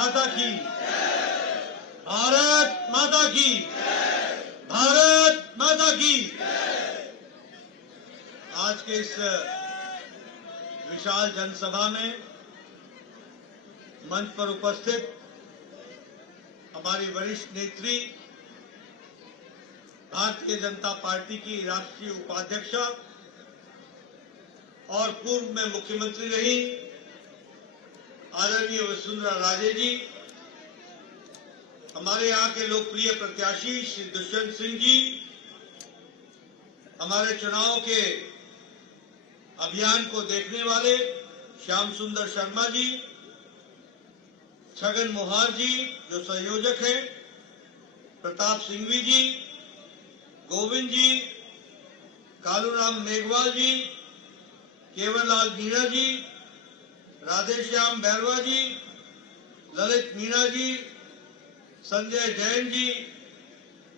माता की, भारत माता की, भारत माता की। आज के इस विशाल जनसभा में मंच पर उपस्थित हमारी वरिष्ठ नेत्री, भारतीय जनता पार्टी की राष्ट्रीय उपाध्यक्ष और पूर्व में मुख्यमंत्री रही आदरणीय वसुंधरा राजे जी, हमारे यहाँ के लोकप्रिय प्रत्याशी श्री दुष्यंत सिंह जी, हमारे चुनाव के अभियान को देखने वाले श्याम सुंदर शर्मा जी, छगन मोहार जी जो संयोजक हैं, प्रताप सिंघवी जी, गोविंद जी, कालूराम मेघवाल जी, केवललाल मीणा जी, राधेश्याम बैरवा जी, ललित मीणा जी, संजय जैन जी,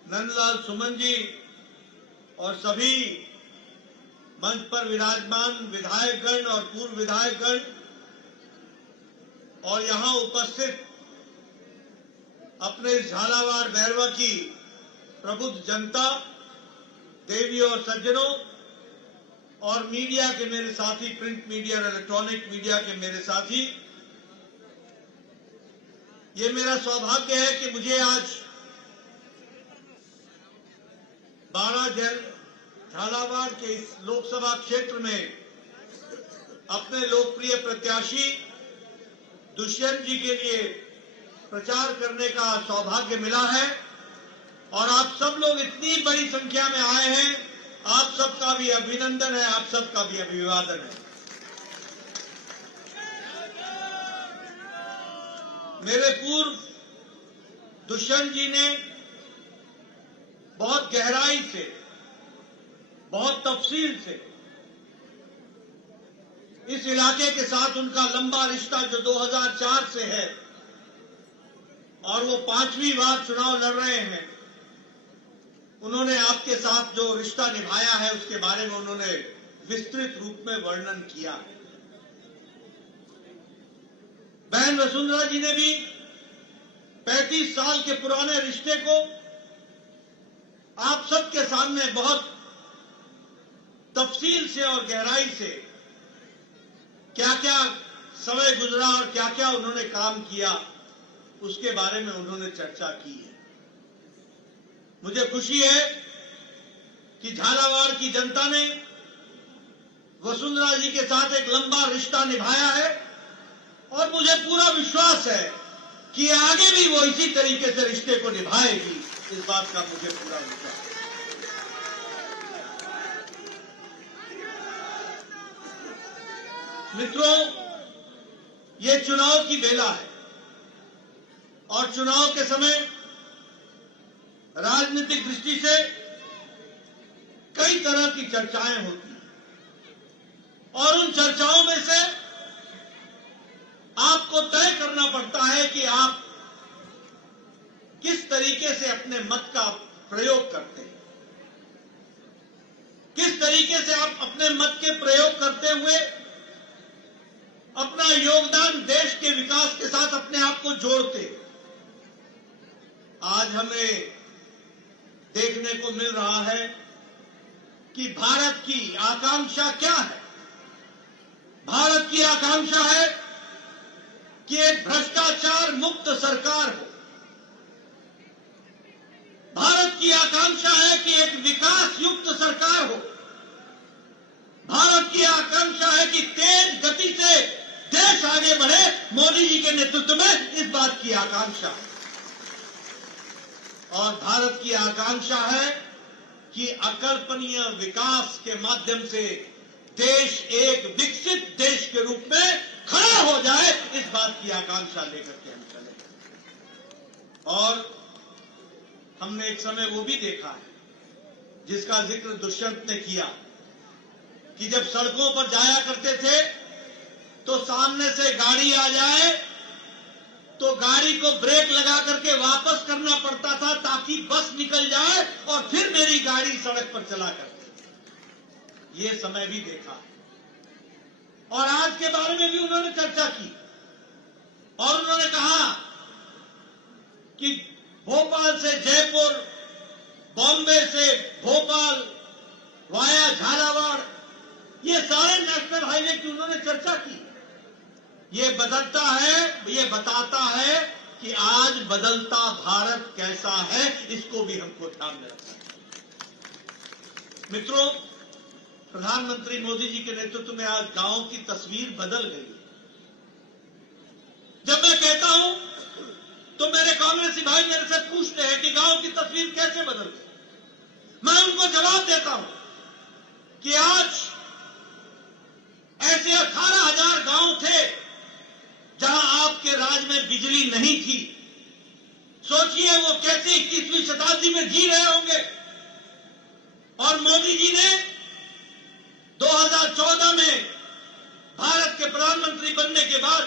नंदलाल सुमन जी और सभी मंच पर विराजमान विधायकगण और पूर्व विधायकगण और यहां उपस्थित अपने झालावाड़ बैरवा की प्रबुद्ध जनता, देवी और सज्जनों और मीडिया के मेरे साथी, प्रिंट मीडिया और इलेक्ट्रॉनिक मीडिया के मेरे साथी, ये मेरा सौभाग्य है कि मुझे आज 12 झालावाड़ के इस लोकसभा क्षेत्र में अपने लोकप्रिय प्रत्याशी दुष्यंत जी के लिए प्रचार करने का सौभाग्य मिला है और आप सब लोग इतनी बड़ी संख्या में आए हैं, आप सबका भी अभिनंदन है, आप सबका भी अभिवादन है। मेरे पूर्व दुष्यंत जी ने बहुत गहराई से, बहुत तफसील से इस इलाके के साथ उनका लंबा रिश्ता जो 2004 से है और वो 5वीं बार चुनाव लड़ रहे हैं, उन्होंने आपके साथ जो रिश्ता निभाया है उसके बारे में उन्होंने विस्तृत रूप में वर्णन किया है। बहन वसुंधरा जी ने भी 35 साल के पुराने रिश्ते को आप सबके सामने बहुत तफसील से और गहराई से क्या क्या समय गुजरा और क्या क्या उन्होंने काम किया उसके बारे में उन्होंने चर्चा की है। मुझे खुशी है कि झालावाड़ की जनता ने वसुंधरा जी के साथ एक लंबा रिश्ता निभाया है और मुझे पूरा विश्वास है कि आगे भी वो इसी तरीके से रिश्ते को निभाएगी, इस बात का मुझे पूरा विश्वास है। मित्रों, ये चुनाव की बेला है और चुनाव के समय राजनीतिक दृष्टि से कई तरह की चर्चाएं होती हैं और उन चर्चाओं में से आपको तय करना पड़ता है कि आप किस तरीके से अपने मत का प्रयोग करते हैं, किस तरीके से आप अपने मत के प्रयोग करते हुए अपना योगदान देश के विकास के साथ अपने आप को जोड़ते। आज हमें देखने को मिल रहा है कि भारत की आकांक्षा क्या है। भारत की आकांक्षा है कि एक भ्रष्टाचार मुक्त सरकार हो। भारत की आकांक्षा है कि एक विकास युक्त सरकार हो। भारत की आकांक्षा है कि तेज गति से देश आगे बढ़े। मोदी जी के नेतृत्व में इस बात की आकांक्षा है और भारत की आकांक्षा है कि अकल्पनीय विकास के माध्यम से देश एक विकसित देश के रूप में खड़ा हो जाए, इस बात की आकांक्षा लेकर के हम चले। और हमने एक समय वो भी देखा है जिसका जिक्र दुष्यंत ने किया कि जब सड़कों पर जाया करते थे तो सामने से गाड़ी आ जाए तो गाड़ी को ब्रेक लगा करके वापस करना पड़ता था ताकि बस निकल जाए और फिर मेरी गाड़ी सड़क पर चला करती। ये समय भी देखा और आज के बारे में भी उन्होंने चर्चा की और उन्होंने कहा भोपाल से जयपुर, बॉम्बे से भोपाल, वाया झालावाड़, ये सारे नेशनल हाईवे की उन्होंने चर्चा की। ये बताता है कि आज बदलता भारत कैसा है, इसको भी हमको ध्यान में रखना है। मित्रों, प्रधानमंत्री मोदी जी के नेतृत्व में आज गांव की तस्वीर बदल गई है। जब मैं कहता हूं तो मेरे कांग्रेसी भाई मेरे से पूछते हैं कि गांव की तस्वीर कैसे बदल गई। मैं उनको जवाब देता हूं कि आज ऐसे 18,000 गांव थे जहां आपके राज में बिजली नहीं थी। सोचिए वो कैसे 21वीं शताब्दी में जी रहे होंगे। और मोदी जी ने 2014 में भारत के प्रधानमंत्री बनने के बाद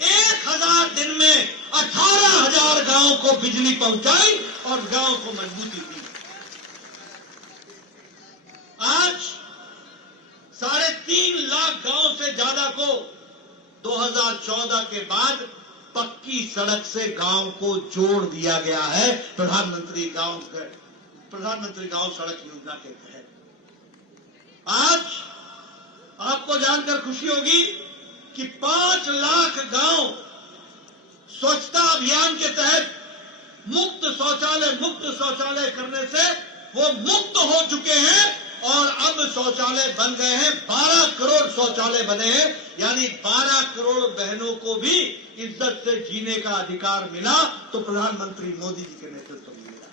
1000 दिन में 18,000 गांव को बिजली पहुंचाई और गांव को मजबूती दी। आज 3.5 लाख गांव से ज्यादा को 2014 के बाद पक्की सड़क से गांव को जोड़ दिया गया है प्रधानमंत्री गांव सड़क योजना के तहत। आज आपको जानकर खुशी होगी कि 5 लाख गांव स्वच्छता अभियान के तहत मुक्त शौचालय करने से वो मुक्त हो चुके हैं और अब शौचालय बन गए हैं। 12 करोड़ शौचालय बने हैं, यानी 12 करोड़ बहनों को भी इज्जत से जीने का अधिकार मिला, तो प्रधानमंत्री मोदी जी के नेतृत्व में मिला।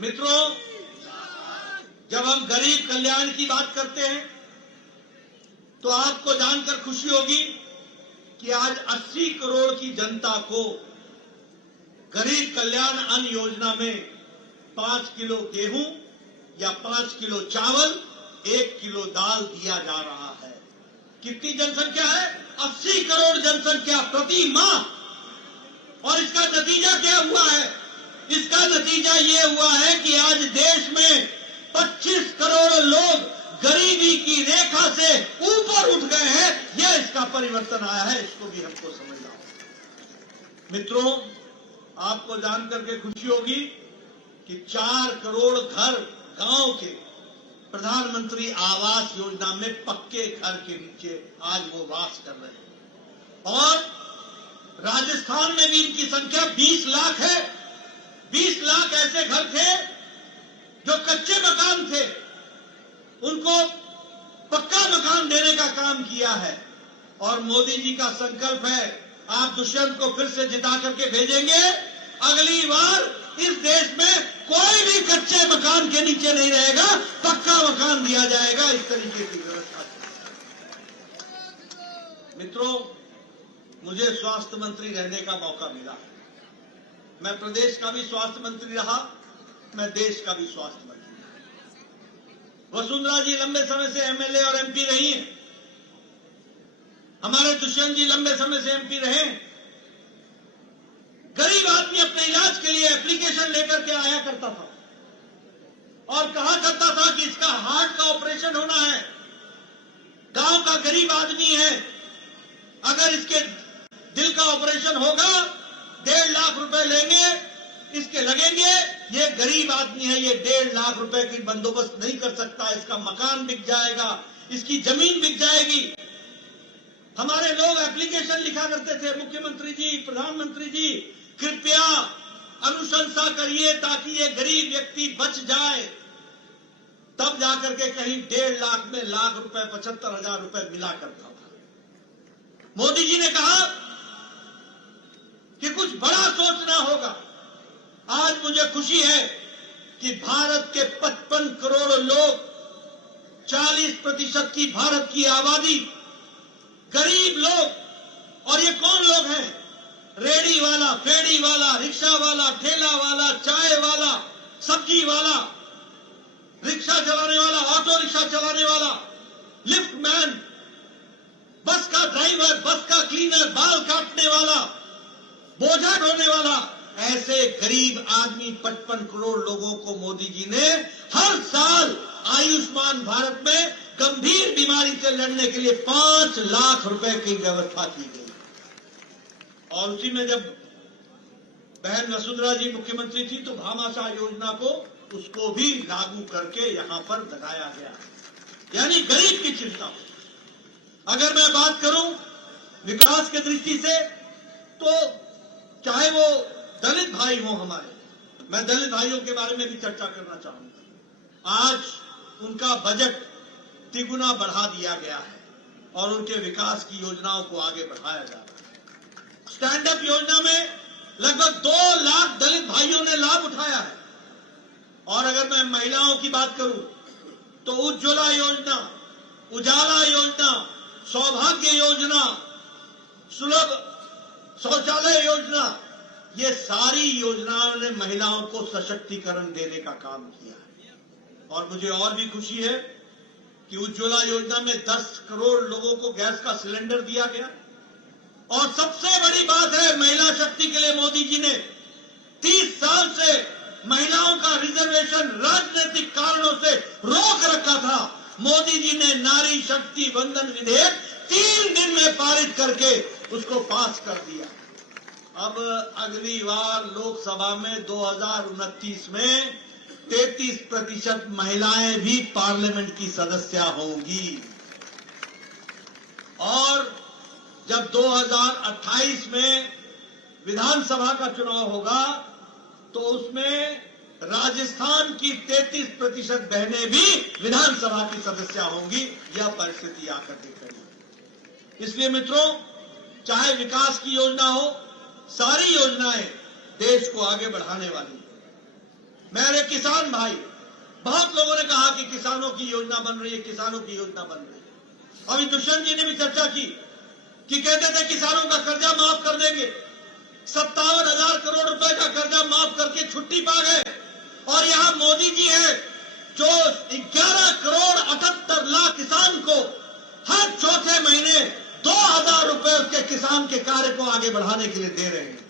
मित्रों, जब हम गरीब कल्याण की बात करते हैं तो आपको जानकर खुशी होगी कि आज 80 करोड़ की जनता को गरीब कल्याण अन्न योजना में 5 किलो गेहूं या 5 किलो चावल, 1 किलो दाल दिया जा रहा है। कितनी जनसंख्या है? 80 करोड़ जनसंख्या प्रति माह। और इसका नतीजा क्या हुआ है? इसका नतीजा ये हुआ है कि आज देश में 25 करोड़ लोग गरीबी की रेखा से ऊपर उठ गए हैं। यह इसका परिवर्तन आया है, इसको भी हमको समझना होगा। मित्रों, आपको जानकर के खुशी होगी कि 4 करोड़ घर गांव के प्रधानमंत्री आवास योजना में पक्के घर के नीचे आज वो वास कर रहे हैं। और राजस्थान में भी इनकी संख्या 20 लाख है। 20 लाख ऐसे घर थे जो कच्चे मकान थे, उनको पक्का मकान देने का काम किया है। और मोदी जी का संकल्प है, आप दुष्यंत को फिर से जिता करके भेजेंगे, अगली बार इस देश में कोई भी कच्चे मकान के नीचे नहीं रहेगा, पक्का मकान दिया जाएगा। इस तरीके की व्यवस्था। मित्रों, मुझे स्वास्थ्य मंत्री रहने का मौका मिला। मैं प्रदेश का भी स्वास्थ्य मंत्री रहा, मैं देश का भी स्वास्थ्य मंत्री रहा। वसुंधरा जी लंबे समय से एमएलए और एमपी रही हैं। हमारे दुष्यंत जी लंबे समय से एमपी रहे। गरीब आदमी अपने इलाज के लिए एप्लीकेशन लेकर के आया करता था और कहा करता था कि इसका हार्ट का ऑपरेशन होना है, गांव का गरीब आदमी है, अगर इसके दिल का ऑपरेशन होगा 1.5 लाख रुपए लेंगे, इसके लगेंगे, ये गरीब आदमी है, ये 1.5 लाख रुपए की बंदोबस्त नहीं कर सकता, इसका मकान बिक जाएगा, इसकी जमीन बिक जाएगी। हमारे लोग एप्लीकेशन लिखा करते थे, मुख्यमंत्री जी, प्रधानमंत्री जी, कृपया अनुशंसा करिए ताकि ये गरीब व्यक्ति बच जाए। तब जाकर के कहीं 1.5 लाख में लाख रुपए, 75,000 रुपए मिला करता था। मोदी जी ने कहा कि कुछ बड़ा सोचना होगा। आज मुझे खुशी है कि भारत के 55 करोड़ लोग, 40% की भारत की आबादी, गरीब लोग। और ये कौन लोग हैं? रेडी वाला, फेडी वाला, रिक्शा वाला, ठेला वाला, चाय वाला, सब्जी वाला, रिक्शा चलाने वाला, ऑटो रिक्शा चलाने वाला, लिफ्ट मैन, बस का ड्राइवर, बस का क्लीनर, बाल काटने वाला, बोझा ढोने वाला, ऐसे गरीब आदमी 55 करोड़ लोगों को मोदी जी ने हर साल आयुष्मान भारत में गंभीर बीमारी से लड़ने के लिए 5 लाख रुपए की व्यवस्था की गई। और उसी में जब बहन वसुंधरा जी मुख्यमंत्री थी तो भामाशाह योजना को उसको भी लागू करके यहां पर लगाया गया, यानी गरीब की चिंता। अगर मैं बात करूं विकास की दृष्टि से, तो चाहे वो दलित भाई हो हमारे, मैं दलित भाइयों के बारे में भी चर्चा करना चाहूंगा। आज उनका बजट तिगुना बढ़ा दिया गया है और उनके विकास की योजनाओं को आगे बढ़ाया जा रहा है। स्टैंड अप योजना में लगभग 2 लाख दलित भाइयों ने लाभ उठाया है। और अगर मैं महिलाओं की बात करूं तो उज्ज्वला योजना, उजाला योजना, सौभाग्य योजना, सुलभ शौचालय योजना, ये सारी योजनाओं ने महिलाओं को सशक्तिकरण देने का काम किया है। और मुझे और भी खुशी है कि उज्ज्वला योजना में 10 करोड़ लोगों को गैस का सिलेंडर दिया गया। और सबसे बड़ी बात है, महिला शक्ति के लिए मोदी जी ने 30 साल से महिलाओं का रिजर्वेशन राजनीतिक कारणों से रोक रखा था। मोदी जी ने नारी शक्ति वंदन विधेयक 3 दिन में पारित करके उसको पास कर दिया। अब अगली बार लोकसभा में 2029 में 33% महिलाएं भी पार्लियामेंट की सदस्य होंगी। और जब 2028 में विधानसभा का चुनाव होगा तो उसमें राजस्थान की 33% बहनें भी विधानसभा की सदस्य होंगी। यह परिस्थिति आकर के खड़ी। इसलिए मित्रों, चाहे विकास की योजना हो, सारी योजनाएं देश को आगे बढ़ाने वाली है। मेरे किसान भाई, बहुत लोगों ने कहा कि किसानों की योजना बन रही है, किसानों की योजना बन रही है। अभी दुष्यंत जी ने भी चर्चा की कि कहते थे किसानों का कर्जा माफ कर देंगे। 57,000 करोड़ रुपए का कर्जा माफ करके छुट्टी पा गए। और यहां मोदी जी है जो 11 करोड़ 78 लाख किसान को हर चौथे महीने 2,000 रुपए उसके किसान के कार्य को आगे बढ़ाने के लिए दे रहे हैं।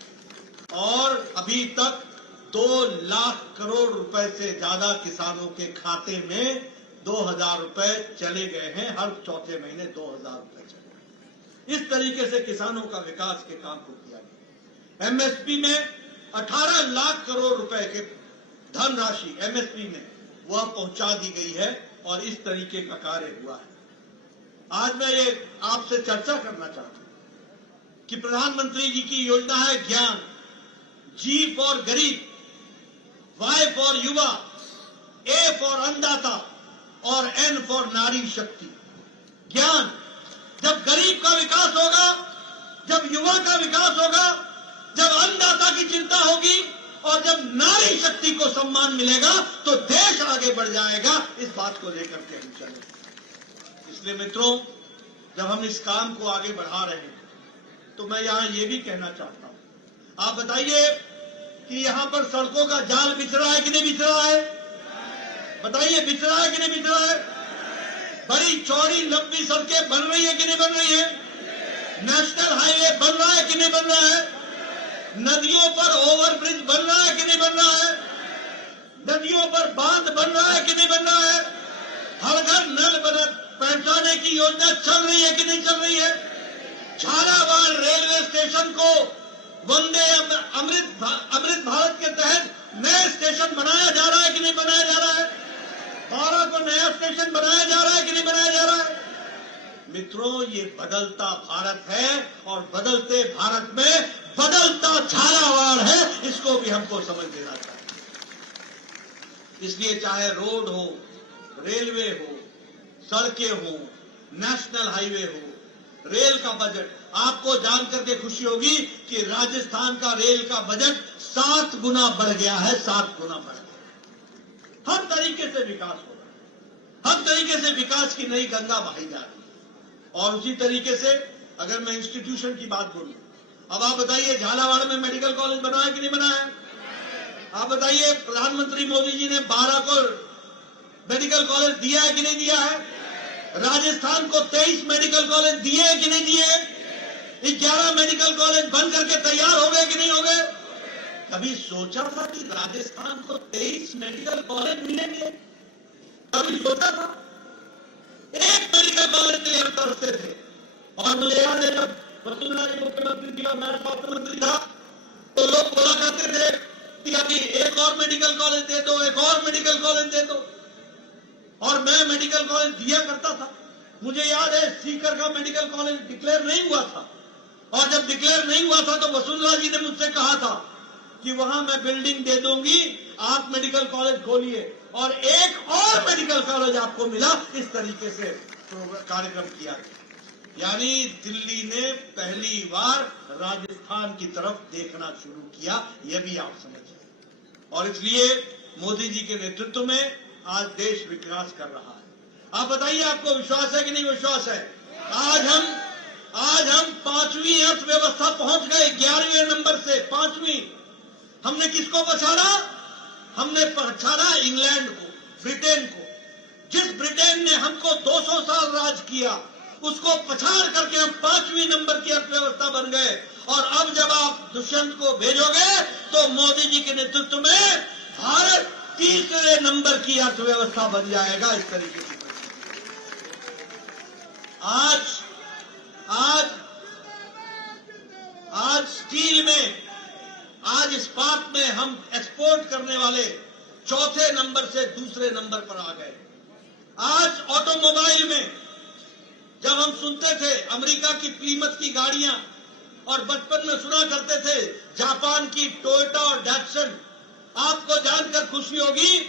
और अभी तक 2 लाख करोड़ रुपए से ज्यादा किसानों के खाते में 2,000 रुपए चले गए हैं। हर चौथे महीने 2,000 रुपए चले। इस तरीके से किसानों का विकास के काम को किया गया। एमएसपी में 18 लाख करोड़ रुपए के धनराशि एमएसपी में वह पहुंचा दी गई है और इस तरीके का कार्य हुआ है। आज मैं ये आपसे चर्चा करना चाहता हूं कि प्रधानमंत्री जी की योजना है ज्ञान, जी फॉर गरीब, वाई फॉर युवा, ए फॉर अन्नदाता और एन फॉर नारी शक्ति। ज्ञान, जब गरीब का विकास होगा, जब युवा का विकास होगा, जब अन्नदाता की चिंता होगी और जब नारी शक्ति को सम्मान मिलेगा तो देश आगे बढ़ जाएगा। इस बात को लेकर के हम चलें। इसलिए मित्रों, जब हम इस काम को आगे बढ़ा रहे हैं तो मैं यहां ये भी कहना चाहता हूं, आप बताइए कि यहां पर सड़कों का जाल बिछ रहा है कि नहीं बिछ रहा है? बताइए, बिछ रहा है कि नहीं बिछ रहा है? बड़ी चौड़ी लंबी सड़कें बन रही है कि नहीं बन रही है? नेशनल हाईवे बन रहा है कि नहीं बन रहा है? नदियों पर ओवरब्रिज बन रहा है कि नहीं बन रहा है? नदियों पर बांध बन रहा है कि नहीं बन रहा है? हर घर नल पहुंचाने की योजना चल रही है कि नहीं चल रही है? झालावाड़ रेलवे स्टेशन को वंदे अमृत भारत के तहत नए स्टेशन बनाया जा रहा है कि नहीं बनाया जा रहा है? 12 को नया स्टेशन बनाया जा रहा है कि नहीं बनाया जा रहा है? मित्रों, ये बदलता भारत है और बदलते भारत में बदलता झालावाड़ है। इसको भी हमको समझ लेना चाहिए। इसलिए चाहे रोड हो, रेलवे हो, सड़कें हो, नेशनल हाईवे हो, रेल का बजट, आपको जानकर के खुशी होगी कि राजस्थान का रेल का बजट 7 गुना बढ़ गया है। 7 गुना बढ़ गया। हर तरीके से विकास हो रहा है, हर तरीके से विकास की नई गंगा बहाई जा रही है। और उसी तरीके से अगर मैं इंस्टीट्यूशन की बात बोलूं, अब आप बताइए झालावाड़ में मेडिकल कॉलेज बना है कि नहीं बना है? आप बताइए, प्रधानमंत्री मोदी जी ने 12 को मेडिकल कॉलेज दिया है कि नहीं दिया है? राजस्थान को 23 मेडिकल कॉलेज दिए कि नहीं दिए? 11 मेडिकल कॉलेज बन करके तैयार हो गए कि नहीं हो गए? कभी सोचा था कि राजस्थान को 23 मेडिकल कॉलेज मिलेंगे? कभी सोचा था? एक मेडिकल कॉलेज के लिए हम तरसते थे। और मुझे याद है जब वसुंधरा जी मुख्यमंत्री थी और मैं स्वास्थ्य मंत्री था तो लोग बोला करते थे कि अभी एक और मेडिकल कॉलेज दे दो, एक और मेडिकल कॉलेज दे दो, और मैं मेडिकल कॉलेज दिया करता था। मुझे याद है सीकर का मेडिकल कॉलेज डिक्लेयर नहीं हुआ था, और जब डिक्लेयर नहीं हुआ था तो वसुंधरा जी ने मुझसे कहा था कि वहां मैं बिल्डिंग दे दूंगी, आप मेडिकल कॉलेज खोलिए, और एक और मेडिकल कॉलेज आपको मिला। इस तरीके से कार्यक्रम किया गया। यानी दिल्ली ने पहली बार राजस्थान की तरफ देखना शुरू किया, यह भी आप समझिए। और इसलिए मोदी जी के नेतृत्व में आज देश विकास कर रहा है। आप बताइए, आपको विश्वास है कि नहीं विश्वास है? आज हम 5वीं अर्थव्यवस्था पहुंच गए, 11वें नंबर से 5वीं। हमने किसको पछाड़ा? हमने पछाड़ा इंग्लैंड को, ब्रिटेन को। जिस ब्रिटेन ने हमको 200 साल राज किया, उसको पछाड़ करके हम 5वीं नंबर की अर्थव्यवस्था बन गए। और अब जब आप दुष्यंत को भेजोगे तो मोदी जी के नेतृत्व में भारत 3रे नंबर की अर्थव्यवस्था बन जाएगा। इस तरीके की आज स्टील में, आज इस्पात में हम एक्सपोर्ट करने वाले 4थे नंबर से 2रे नंबर पर आ गए। आज ऑटोमोबाइल में जब हम सुनते थे अमेरिका की प्लीमथ की गाड़ियां, और बचपन में सुना करते थे जापान की टोयोटा और डैटसन, आपको जानकर खुशी होगी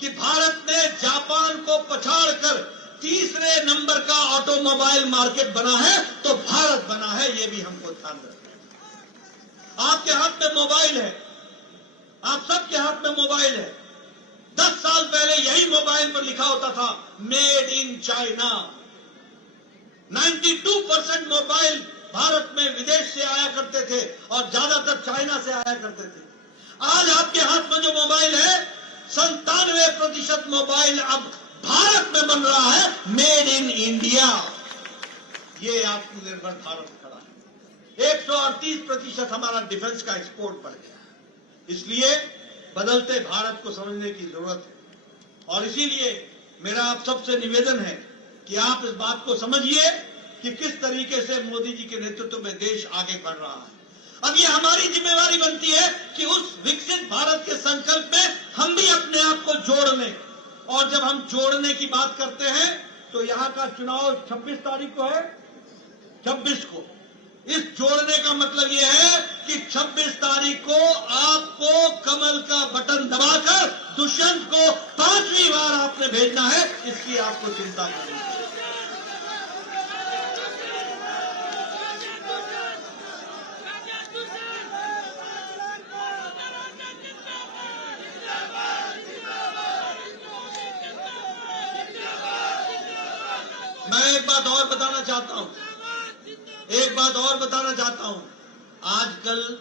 कि भारत ने जापान को पछाड़कर 3रे नंबर का ऑटोमोबाइल मार्केट बना है। तो भारत बना है, यह भी हमको ध्यान रखना। आपके हाथ में मोबाइल है, आप सबके हाथ में मोबाइल है। 10 साल पहले यही मोबाइल पर लिखा होता था made in China. 92% mobile Bharat में विदेश से आया करते थे, और ज्यादातर चाइना से आया करते थे। आज आपके हाथ में जो मोबाइल है, 97% मोबाइल अब भारत में बन रहा है, मेड इन इंडिया। ये आत्मनिर्भर भारत खड़ा है। 138% हमारा डिफेंस का एक्सपोर्ट बढ़ गया। इसलिए बदलते भारत को समझने की जरूरत है, और इसीलिए मेरा आप सबसे निवेदन है कि आप इस बात को समझिए कि किस तरीके से मोदी जी के नेतृत्व में देश आगे बढ़ रहा है। अब ये हमारी जिम्मेवारी बनती है कि उस विकसित भारत के संकल्प में हम भी अपने आप को जोड़ लें। और जब हम जोड़ने की बात करते हैं तो यहाँ का चुनाव 26 तारीख को है, 26 को। इस जोड़ने का मतलब यह है कि 26 तारीख को आपको कमल का बटन दबाकर दुष्यंत को 5वीं बार आपने भेजना है। इसकी आपको चिंता करनी है। मैं एक बात और बताना चाहता हूं, आजकल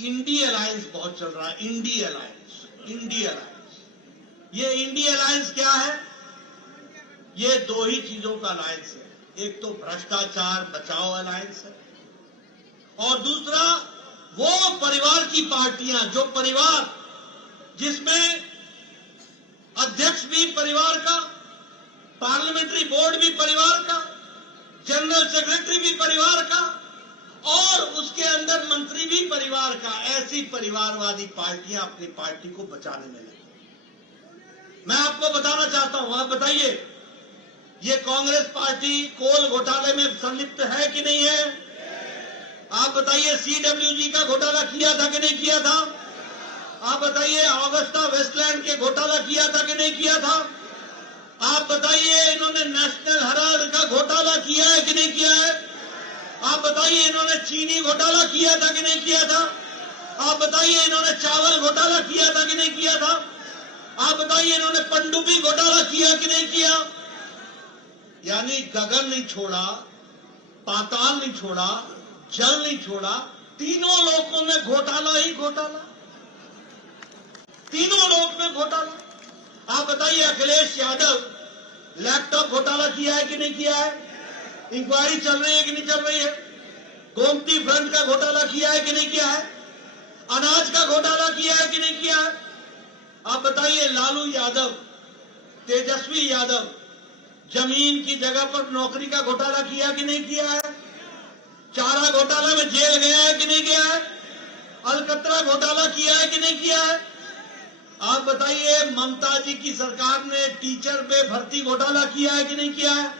इंडी अलायंस बहुत चल रहा है। INDI alliance. ये इंडी अलायंस क्या है? ये 2 ही चीजों का अलायंस है। एक तो भ्रष्टाचार बचाओ अलायंस है, और दूसरा वो परिवार की पार्टियां, जो परिवार जिसमें अध्यक्ष भी परिवार का, पार्लियामेंट्री बोर्ड भी परिवार का, जनरल सेक्रेटरी भी परिवार का, और उसके अंदर मंत्री भी परिवार का। ऐसी परिवारवादी पार्टियां अपनी पार्टी को बचाने में लगी। मैं आपको बताना चाहता हूं, आप बताइए, ये कांग्रेस पार्टी कोल घोटाले में संलिप्त है कि नहीं है? आप बताइए, CWG का घोटाला किया था कि नहीं किया था? आप बताइए, ऑगस्टा वेस्टलैंड के घोटाला किया था कि नहीं किया था? आप बताइए, इन्होंने नेशनल हेराल्ड का घोटाला किया है कि नहीं किया है? आप बताइए, इन्होंने चीनी घोटाला किया था कि नहीं किया था? आप बताइए, इन्होंने चावल घोटाला किया था कि नहीं किया था? आप बताइए, इन्होंने पनडुब्बी घोटाला किया कि नहीं किया? यानी गगन नहीं छोड़ा, पाताल नहीं छोड़ा, जल नहीं छोड़ा, तीनों लोकों में घोटाला ही घोटाला। तीनों लोक में घोटाला। आप बताइए, अखिलेश यादव लैपटॉप घोटाला किया है कि नहीं किया है? इंक्वायरी चल रही है कि नहीं चल रही है? गोमती फ्रंट का घोटाला किया है कि नहीं किया है? अनाज का घोटाला किया है कि नहीं किया है? आप बताइए, लालू यादव, तेजस्वी यादव जमीन की जगह पर नौकरी का घोटाला किया कि नहीं किया है? चारा घोटाला में जेल गया है कि नहीं गया है? अलकतरा घोटाला किया है कि नहीं किया है? आप बताइए, ममता जी की सरकार ने टीचर पे भर्ती घोटाला किया है कि नहीं किया है?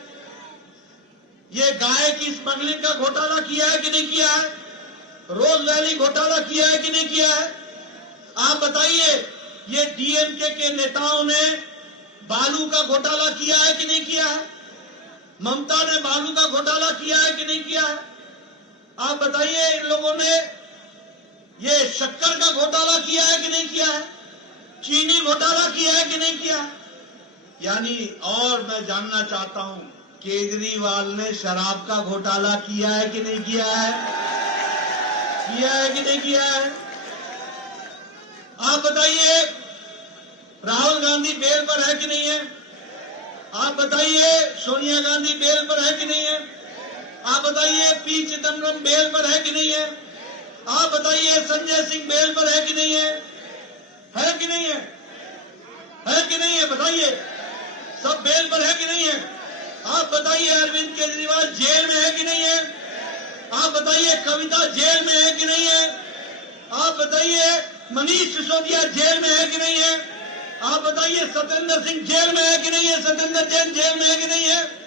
ये गाय की स्मगलिंग का घोटाला किया है कि नहीं किया है? रोज वैली घोटाला किया है कि नहीं किया है? आप बताइए, ये डीएमके के नेताओं ने बालू का घोटाला किया है कि नहीं किया है? ममता ने बालू का घोटाला किया है कि नहीं किया है? आप बताइए, इन लोगों ने ये शक्कर का घोटाला किया है कि नहीं किया है? चीनी घोटाला किया है कि नहीं किया? यानी, और मैं जानना चाहता हूं, केजरीवाल ने शराब का घोटाला किया है कि नहीं किया है? किया है कि नहीं किया है? आप बताइए, राहुल गांधी बेल पर है कि नहीं है? आप बताइए, सोनिया गांधी बेल पर है कि नहीं है? आप बताइए, पी चिदम्बरम बेल पर है कि नहीं है? आप बताइए, संजय सिंह बेल पर है कि नहीं है? है कि नहीं है? है कि नहीं है? बताइए, सब बेल पर है कि नहीं है? आप बताइए, अरविंद केजरीवाल जेल में है कि नहीं है? आप बताइए, कविता जेल में है कि नहीं है? आप बताइए, मनीष सिसोदिया जेल में है कि नहीं है? आप बताइए, सत्येंद्र सिंह जेल में है कि नहीं है? सत्येंद्र जैन जेल में है कि नहीं है?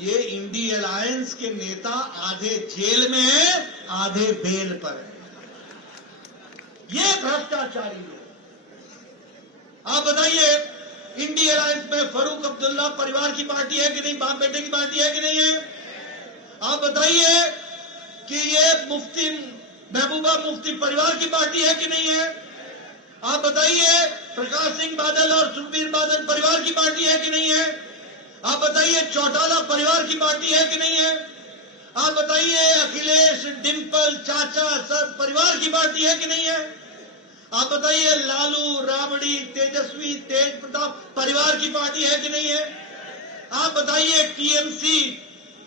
ये इंडी अलायंस के नेता आधे जेल में है, आधे बेल पर है। ये भ्रष्टाचारी लोग। आप बताइए, इंडी अलायंस में फारूक अब्दुल्ला परिवार की पार्टी है कि नहीं? बाप बेटे की पार्टी है कि नहीं है? आप बताइए कि ये मुफ्ती महबूबा मुफ्ती परिवार की पार्टी है कि नहीं है? आप बताइए, प्रकाश सिंह बादल और सुखबीर बादल परिवार की पार्टी है कि नहीं है? आप बताइए, चौटाला परिवार की पार्टी है कि नहीं है? आप बताइए, अखिलेश, डिम्पल, चाचा सब परिवार की पार्टी है कि नहीं है? आप बताइए, लालू, राबड़ी, तेजस्वी, तेज प्रताप परिवार की पार्टी है कि नहीं है? आप बताइए, टीएमसी,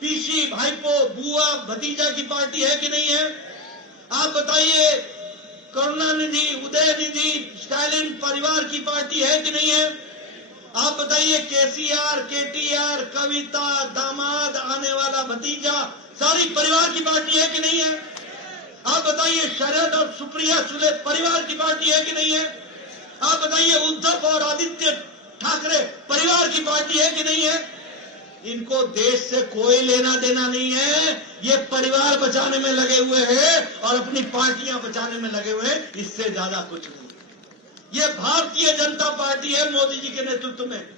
पीसी, भाईपो, बुआ, भतीजा की पार्टी है कि नहीं है? आप बताइए, करुणानिधि, उदयनिधि, स्टालिन परिवार की पार्टी है कि नहीं है? आप बताइए, केसीआर, केटीआर, कविता, दामाद, आने वाला भतीजा सारी परिवार की पार्टी है कि नहीं है? आप बताइए, शरद और सुप्रिया सुले परिवार की पार्टी है कि नहीं है? आप बताइए, उद्धव और आदित्य ठाकरे परिवार की पार्टी है कि नहीं है? इनको देश से कोई लेना देना नहीं है। ये परिवार बचाने में लगे हुए हैं और अपनी पार्टियां बचाने में लगे हुए हैं, इससे ज्यादा कुछ नहीं। ये भारतीय जनता पार्टी है मोदी जी के नेतृत्व में,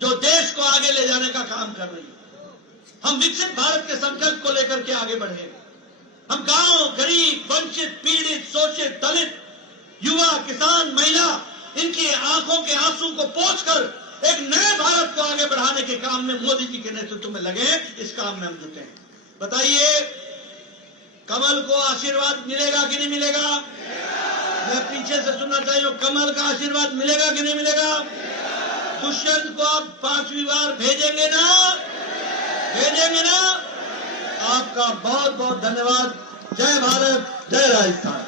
जो देश को आगे ले जाने का काम कर रही है। हम विकसित भारत के संकल्प को लेकर के आगे बढ़े। हम गांव, गरीब, वंचित, पीड़ित, शोषित, दलित, युवा, किसान, महिला, इनकी आंखों के आंसू को पोंछकर एक नए भारत को आगे बढ़ाने के काम में मोदी जी के नेतृत्व में लगे हैं। इस काम में हम जुटे हैं। बताइए, कमल को आशीर्वाद मिलेगा कि नहीं मिलेगा? मैं पीछे से सुनना चाहिए, कमल का आशीर्वाद मिलेगा कि नहीं मिलेगा? दुष्यंत को आप 5वीं बार भेजेंगे ना? भेजेंगे ना? आपका बहुत बहुत धन्यवाद। जय भारत, जय राजस्थान।